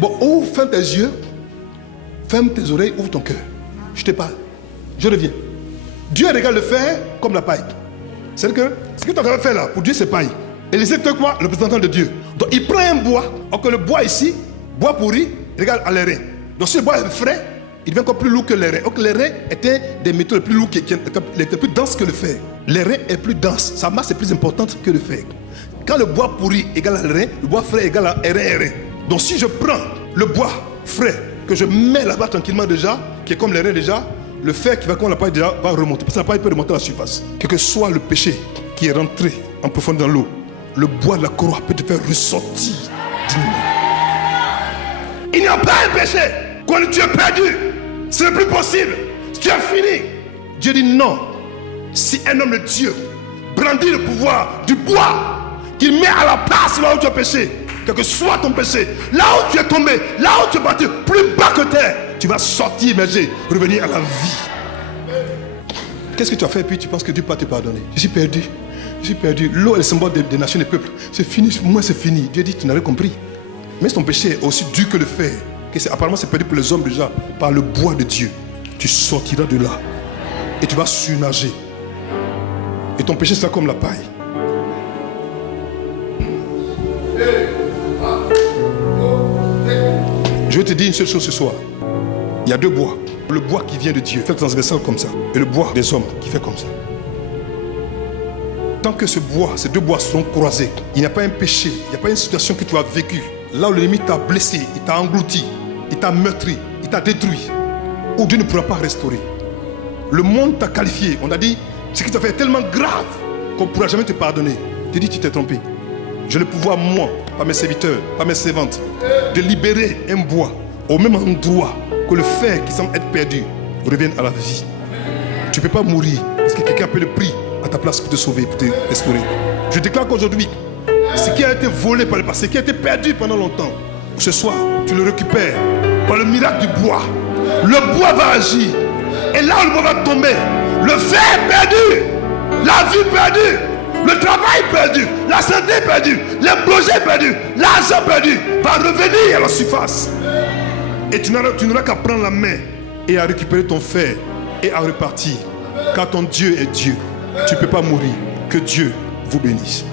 Bon, ouvre, ferme tes yeux, ferme tes oreilles, ouvre ton cœur. Je te parle. Je reviens. Dieu regarde le fer comme la paille. C'est-à-dire que ce que tu es en train de faire là, pour Dieu, c'est paille. Et les c'est quoi? Le représentant de Dieu. Donc il prend un bois, alors que le bois ici, bois pourri, regarde à les reins. Donc si le bois est frais, il devient encore plus lourd que les reins. Donc les reins étaient des métaux les plus lourds, les plus denses que le fer. Les reins est plus dense, sa masse est plus importante que le fer. Quand le bois pourri égale à les reins, le bois frais égale à reins. Donc si je prends le bois frais, que je mets là-bas tranquillement déjà, qui est comme les reins déjà, le fer qui va comme la paille déjà va remonter. Parce que la paille peut remonter à la surface. Quel que soit le péché qui est rentré en profondeur dans l'eau, le bois de la croix peut te faire ressortir dignement. Il n'y a pas un péché. Quand tu es perdu, ce n'est plus possible. Tu as fini. Dieu dit non. Si un homme de Dieu brandit le pouvoir du bois, qu'il met à la place là où tu as péché, quel que soit ton péché, là où tu es tombé, là où tu es battu, plus bas que terre, tu vas sortir, émerger, revenir à la vie. Qu'est-ce que tu as fait et puis tu penses que Dieu peut te pardonner? Je suis perdu. Je suis perdu. L'eau est le symbole des nations et des peuples. C'est fini, moi c'est fini. Dieu dit, tu n'avais compris. Mais ton péché est aussi dur que le fer. Apparemment c'est perdu pour les hommes déjà. Par le bois de Dieu. Tu sortiras de là. Et tu vas surnager. Et ton péché sera comme la paille. Je vais te dire une seule chose ce soir. Il y a deux bois. Le bois qui vient de Dieu, fait transversal comme ça. Et le bois des hommes qui fait comme ça. Tant que ces deux bois seront croisés, il n'y a pas un péché, il n'y a pas une situation que tu as vécue. Là où l'ennemi t'a blessé, il t'a englouti, il t'a meurtri, il t'a détruit. Où Dieu ne pourra pas restaurer. Le monde t'a qualifié. On a dit, ce qui t'a fait est tellement grave qu'on ne pourra jamais te pardonner. Tu dis, tu t'es trompé. J'ai le pouvoir, moi, par mes serviteurs, par mes servantes, de libérer un bois au même endroit que le fer qui semble être perdu revienne à la vie. Tu ne peux pas mourir parce que quelqu'un peut le prix à ta place pour te sauver, pour te restaurer. Je déclare qu'aujourd'hui, ce qui a été volé par le passé, ce qui a été perdu pendant longtemps, ce soir, tu le récupères par le miracle du bois. Le bois va agir. Et là où le bois va tomber, le fer perdu, la vie perdue, le travail perdu, la santé perdue, les projets perdus, l'argent perdu va revenir à la surface. Et tu n'auras qu'à prendre la main et à récupérer ton fer et à repartir. Car ton Dieu est Dieu. Tu ne peux pas mourir. Que Dieu vous bénisse.